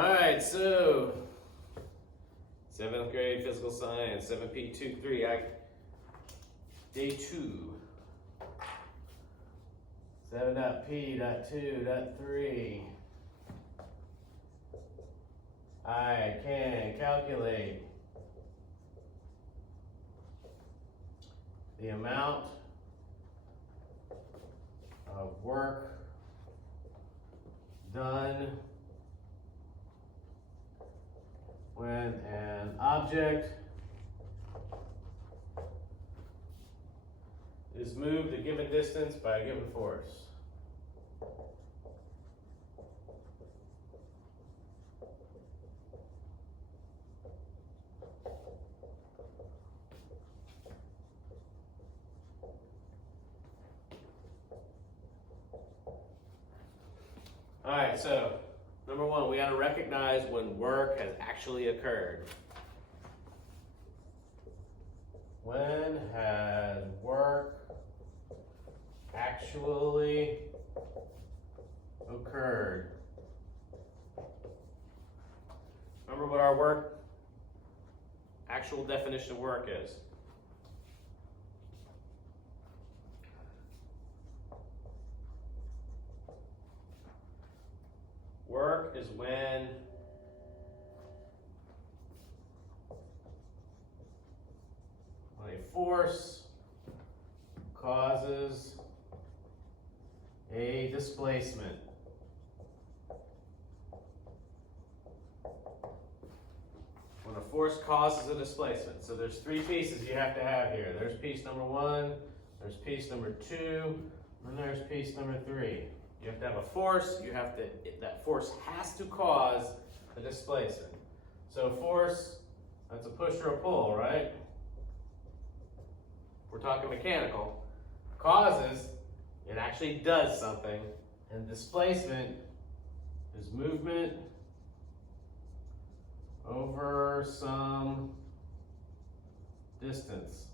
Alright, so 7th grade physical science, 7.P.2.3, day 2. 7.P.2.3. I can calculate the amount of work done when an object is moved a given distance by a given force. All right, so number one, we got to recognize when work has actually occurred. When has work actually occurred? Remember what our actual definition of work is. Work is when a force causes a displacement. When a force causes a displacement. So there's three pieces you have to have here. There's piece number 1, there's piece number 2, and there's piece number 3. You have to have a force, that force has to cause a displacement. So force, that's a push or a pull, right? We're talking mechanical. Causes, it actually does something. And displacement is movement over some distance.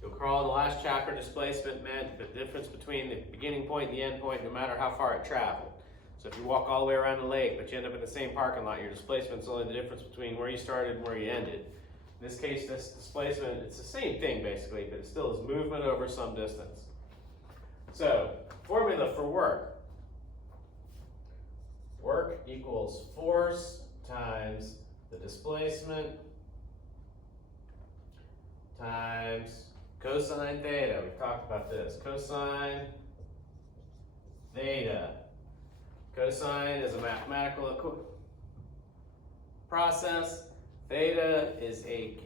You'll recall in the last chapter, displacement meant the difference between the beginning point and the end point, no matter how far it traveled. So if you walk all the way around the lake, but you end up in the same parking lot, your displacement is only the difference between where you started and where you ended. In this case, this displacement, it's the same thing basically, but it still is movement over some distance. So, formula for work. Work equals force times the displacement times cosine theta. We've talked about this. Cosine theta. Cosine is a mathematical process. Theta is an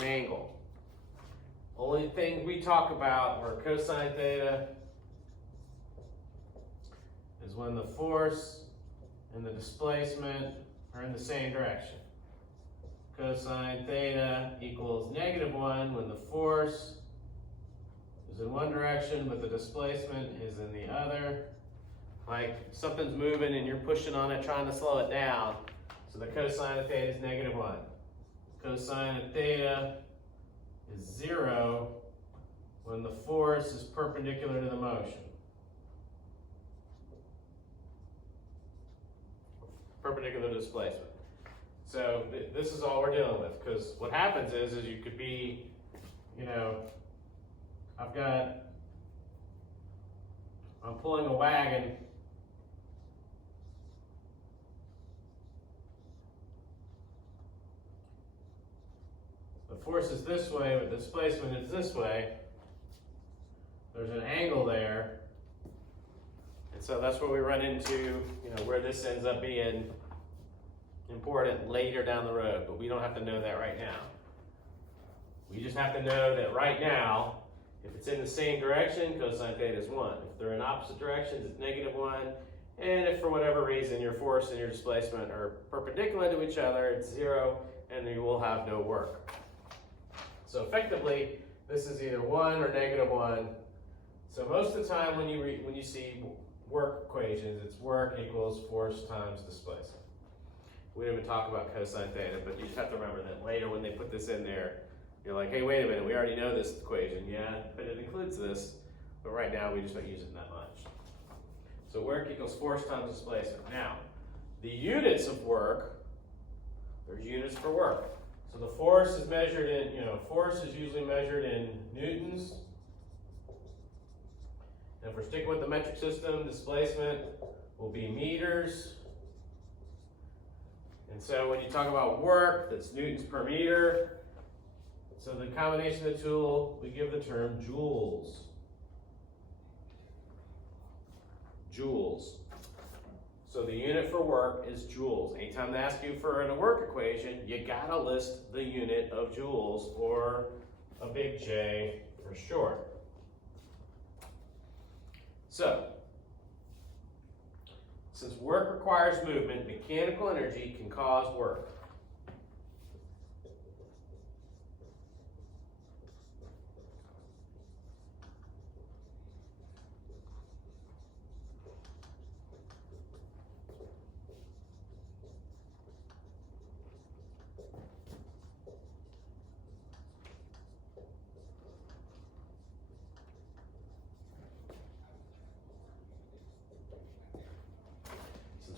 angle. Only thing we talk about where cosine theta is when the force and the displacement are in the same direction. Cosine theta equals -1 when the force is in one direction but the displacement is in the other. Like something's moving and you're pushing on it trying to slow it down. So the cosine of theta is -1. Cosine of theta is 0 when the force is perpendicular to the motion. Perpendicular to displacement. So this is all we're dealing with, because what happens is you could be, I'm pulling a wagon. The force is this way, but the displacement is this way. There's an angle there. And so that's where we run into, where this ends up being important later down the road, but we don't have to know that right now. We just have to know that right now, if it's in the same direction, cosine theta is 1. If they're in opposite directions, it's -1. And if for whatever reason your force and your displacement are perpendicular to each other, it's 0, and you will have no work. So effectively, this is either 1 or -1. So most of the time when you see work equations, it's work equals force times displacement. We didn't even talk about cosine theta, but you just have to remember that later when they put this in there, you're like, hey, wait a minute, we already know this equation. Yeah, but it includes this, but right now we just don't use it that much. So work equals force times displacement. Now, the units of work, there's units for work. So the force is measured in, force is usually measured in newtons. And if we're sticking with the metric system, displacement will be meters. And so when you talk about work, that's newtons per meter. So the combination of the tool, we give the term joules. Joules. So the unit for work is joules. Anytime they ask you for a work equation, you gotta list the unit of joules, or a big J for short. So, since work requires movement, mechanical energy can cause work.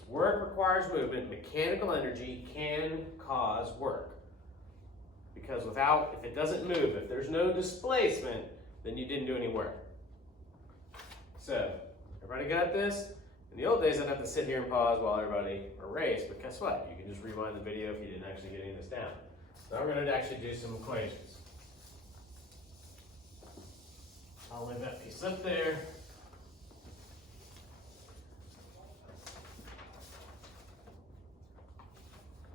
Work requires movement. Mechanical energy can cause work. Because if it doesn't move, if there's no displacement, then you didn't do any work. So, everybody got this? In the old days, I'd have to sit here and pause while everybody erased, but guess what? You can just rewind the video if you didn't actually get any of this down. Now we're going to actually do some equations. I'll leave that piece up there.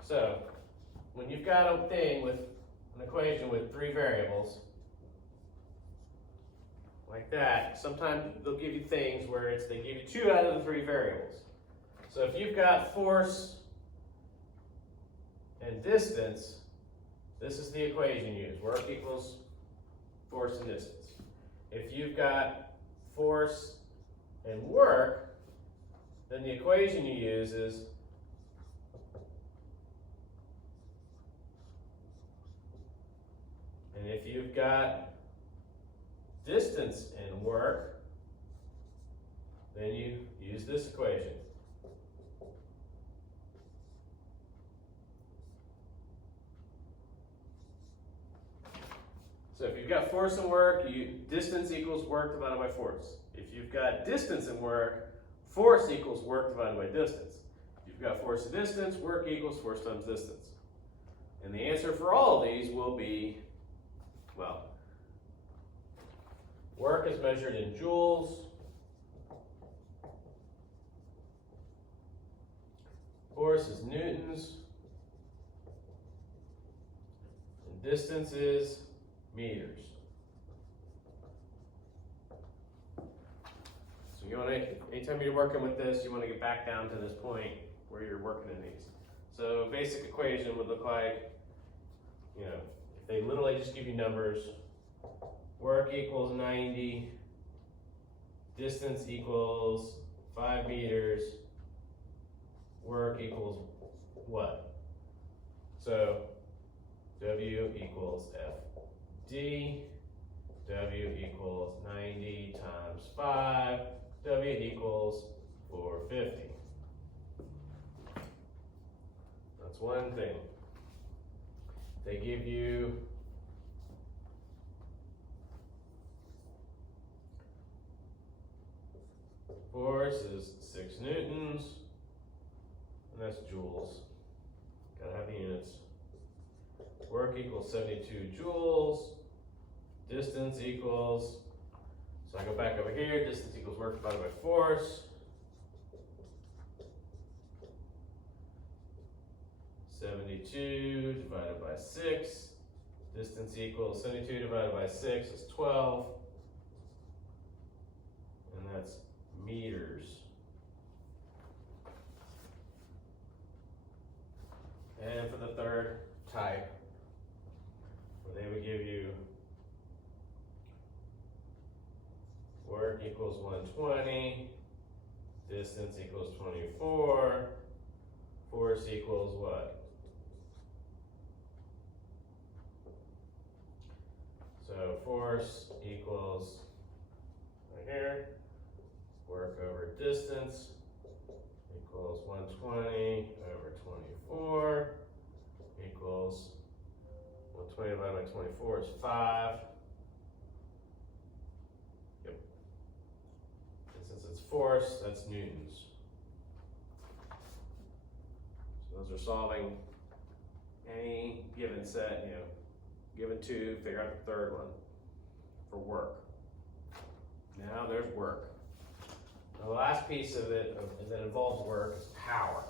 So, when you've got a thing with an equation with 3 variables, like that, sometimes they'll give you things where they give you 2 out of the 3 variables. So if you've got force and distance, this is the equation used. Work equals force and distance. If you've got force and work, then the equation you use is and if you've got distance and work, then you use this equation. So if you've got force and work, distance equals work divided by force. If you've got distance and work, force equals work divided by distance. If you've got force and distance, work equals force times distance. And the answer for all of these will be, well, work is measured in joules. Force is newtons. And distance is meters. So you want to, anytime you're working with this, you want to get back down to this point where you're working in these. So basic equation would look like, if they literally just give you numbers, work equals 90, distance equals 5 meters, work equals what? So W equals FD, W equals 90 times 5, W equals 450. That's one thing. They give you force is 6 newtons, and that's joules. Gotta have the units. Work equals 72 joules. Distance equals, so I go back over here, distance equals work divided by force. 72 divided by 6. Distance equals 72 divided by 6 is 12. And that's meters. And for the third type, where they would give you work equals 120, distance equals 24, force equals what? So force equals, right here, work over distance equals equals 120 over 24 equals 120 divided by 24 is 5. Yep. And since it's force, that's newtons. So those are solving any given set, given two, figure out the third one for work. Now there's work. Now the last piece of it that involves work is power.